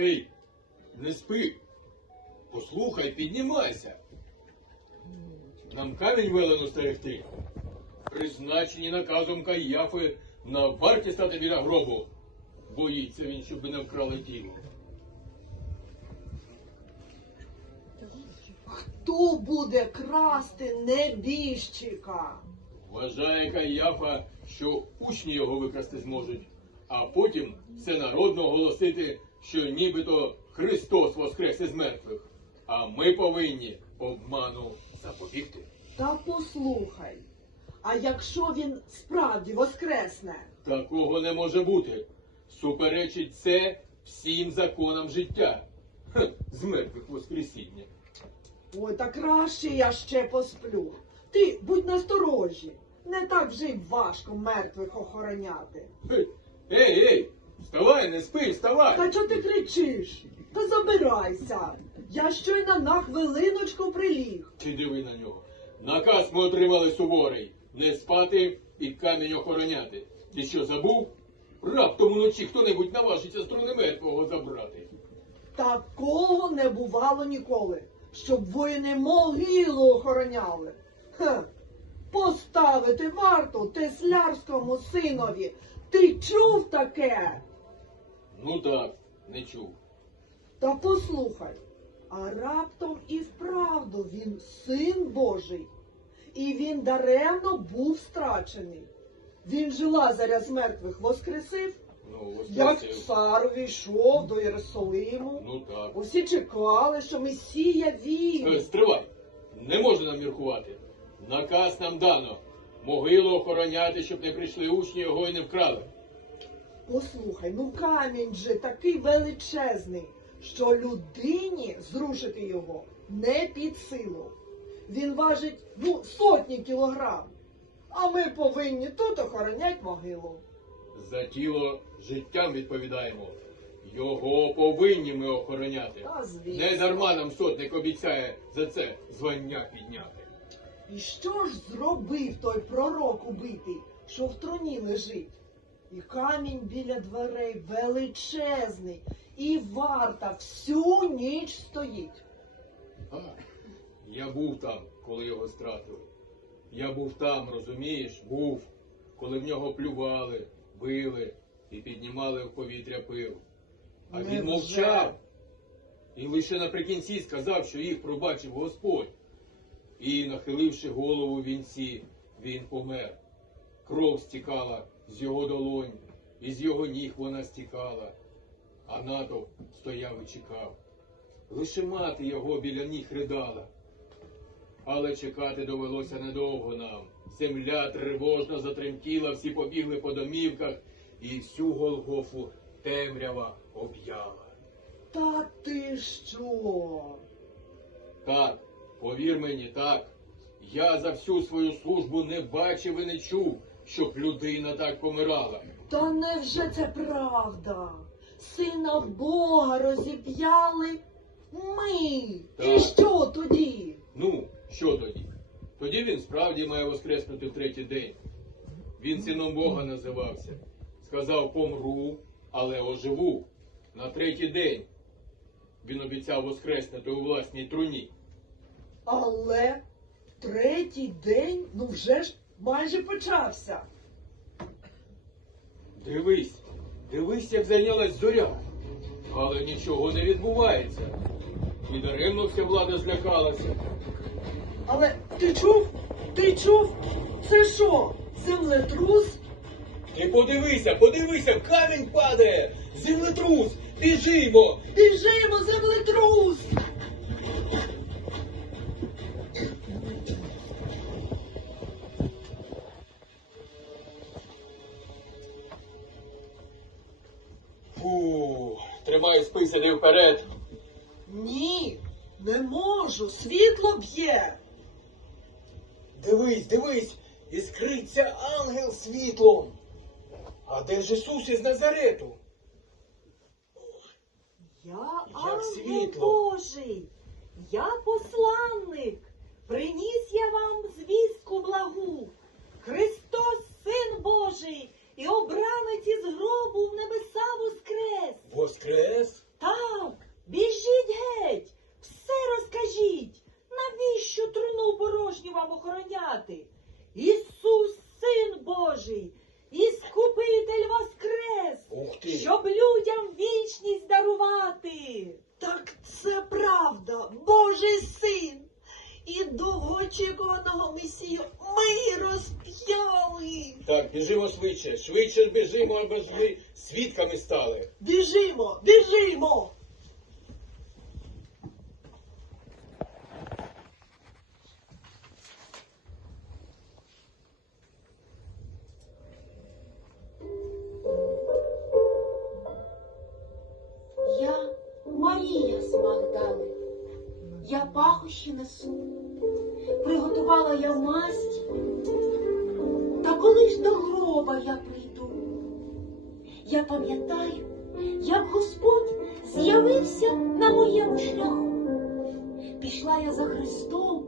Ей, не спи. Послухай, піднімайся. Нам камінь велено стерегти. Призначені наказом Каїафи на варті стати біля гробу. Боїться він, щоб не вкрали тіло. Хто буде красти небіжчика? Вважає Каїафа, що учні його викрасти зможуть, а потім всенародно оголосити, що нібито Христос воскрес із мертвих. А ми повинні обману запобігти. Та послухай. А якщо він справді воскресне? Такого не може бути. Суперечить це всім законам життя. Хе, з мертвих воскресіння. Ой, та краще я ще посплю. Ти будь насторожі. Не так вже й важко мертвих охороняти. Хе, Ей, ей, вставай, не спи, вставай! Та чого ти кричиш? Та забирайся. Я щойно на хвилиночку приліг. Ти диви на нього. Наказ ми отримали суворий. Не спати і камінь охороняти. Ти що забув? Раптом уночі хто-небудь наважиться струни мертвого забрати. Такого не бувало ніколи, щоб воїни могилу охороняли. Хе. Поставити варту теслярському синові. Ти чув таке? Ну так, не чув. Та послухай, а раптом і вправду він син Божий, і він даремно був страчений. Він же Лазаря з мертвих воскресив, Ну, як цар увійшов до Єрусалиму. Ну так. Усі чекали, що Месія Е, він. Стривай, не можна нам міркувати. Наказ нам дано. Могилу охороняти, щоб не прийшли учні його і не вкрали. Послухай, ну камінь же такий величезний, що людині зрушити його не під силу. Він важить ну, сотні кілограм. А ми повинні тут охоронять могилу. За тіло життям відповідаємо. Його повинні ми охороняти. Та звісно. Не дарма нам сотник обіцяє за це звання підняти. І що ж зробив той пророк убитий, що в троні лежить? І камінь біля дверей величезний, і варта всю ніч стоїть. А, я був там, коли його стратили. Я був там, розумієш, був, коли в нього плювали, били і піднімали в повітря пил. А Невже? він мовчав. І лише наприкінці сказав, що їх пробачив Господь. І, нахиливши голову в вінці, він помер. Кров стікала з його долонь, і з його ніг вона стікала, а натовп стояв і чекав. Лише мати його біля ніг ридала. Але чекати довелося недовго нам. Земля тривожно затремтіла, всі побігли по домівках, і всю Голгофу темрява об'яла. Та ти що? Так, повір мені, так. Я за всю свою службу не бачив і не чув, щоб людина так помирала. Та невже це правда? Сина Бога розіп'яли ми. І що тоді? Ну, що тоді? Тоді він справді має воскреснути в третій день. Він сином Бога називався. Сказав, помру, але оживу. На третій день він обіцяв воскреснути у власній труні. Але третій день, ну вже ж майже почався. Дивись, дивись, як зайнялась зоря. Але нічого не відбувається. І даремно вся влада злякалася. Але ти чув? Ти чув? Це що? Землетрус? Ти подивися, подивися, камінь падає! Землетрус! Біжимо! Біжимо, землетрус! Тримай спис, вперед. Ні, не можу, світло б'є. Дивись, дивись, іскриться ангел світлом. А де ж Ісус із Назарету? Я Як ангел світло. Божий, я посланник, приніс я вам звістку благу. Христос, Син Божий, і обрали ті з гробу в небеса воскрес. Воскрес? Так, біжіть геть, все розкажіть. Навіщо труну порожню вам охороняти? Ісус, син Божий, іскупитель воскрес, Ух ти. щоб людям вічність дарувати. Так це правда, Божий син. І довгоочікуваного месію ми розп'яли. Так, біжимо швидше, швидше біжимо, аби ж ми свідками стали. Біжимо, біжимо. Я пахощі несу. Приготувала я масть. Та коли ж до гроба я прийду? Я пам'ятаю, як Господь з'явився на моєму шляху. Пішла я за Христом,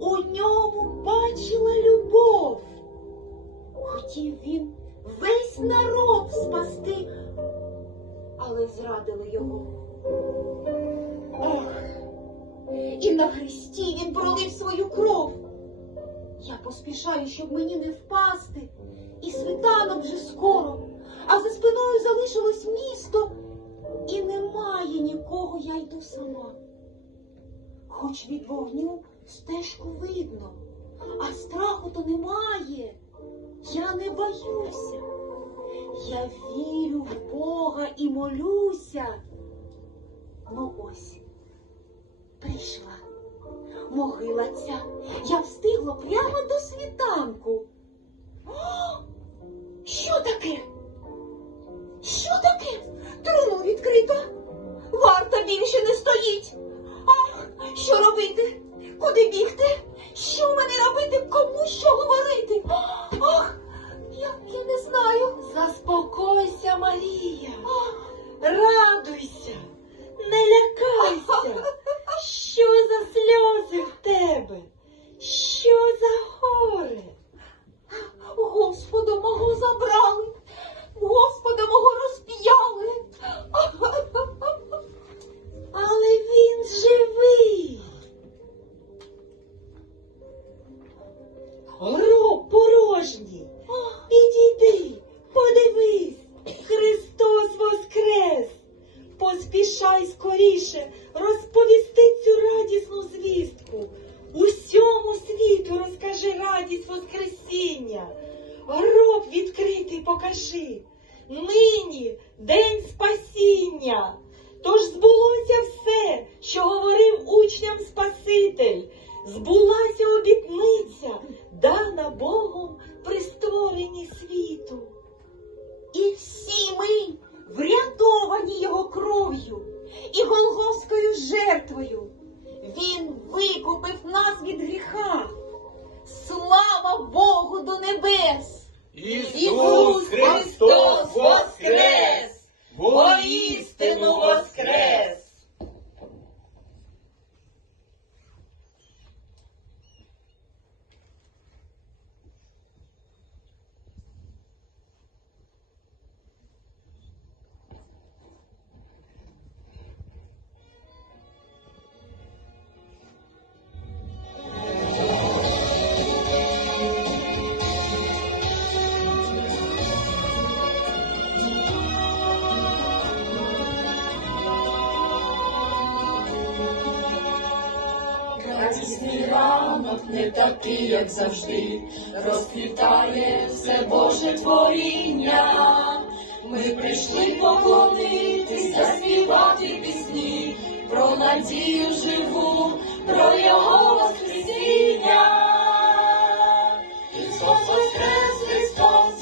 у ньому бачила любов. Хотів він весь народ спасти, але зрадили його. Ох, і на хресті він пролив свою кров. Я поспішаю, щоб мені не впасти, і світанок вже скоро, а за спиною залишилось місто, і немає нікого, я йду сама. Хоч від вогню стежку видно, а страху то немає. Я не боюся. Я вірю в Бога і молюся. Ну ось, прийшла. Могила ця. Я встигла прямо до світанку. О, що таке? Що таке? Труну відкрито. Варта більше не стоїть. Ах, що робити? Куди бігти? Світу розкажи радість Воскресіння. Гроб відкритий покажи. Нині день спасіння. Тож збулося все, що говорив учням Спаситель. Збулася обітниця, дана Богом при створенні світу. І всі ми врятовані його Радісний ранок не такий, як завжди, розквітає все Боже творіння. Ми прийшли поклонитись, заспівати пісні про надію живу, про його воскресіння. Христос воскрес, Христос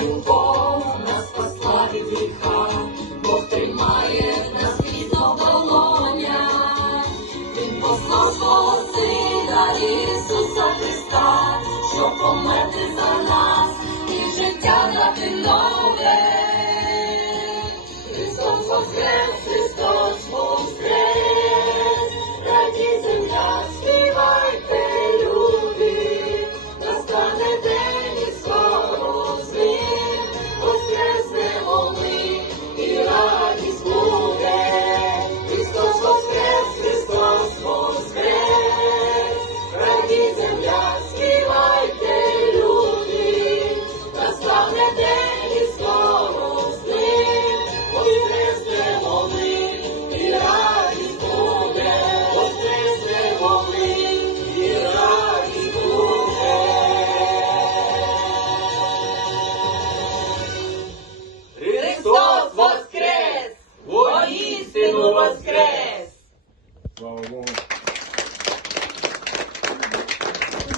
любов нас спасла від гріха, Бог тримає нас міцно в долонях. Він послав свого Сина Ісуса Христа, щоб померти за нас і життя дати нове. Христос воскрес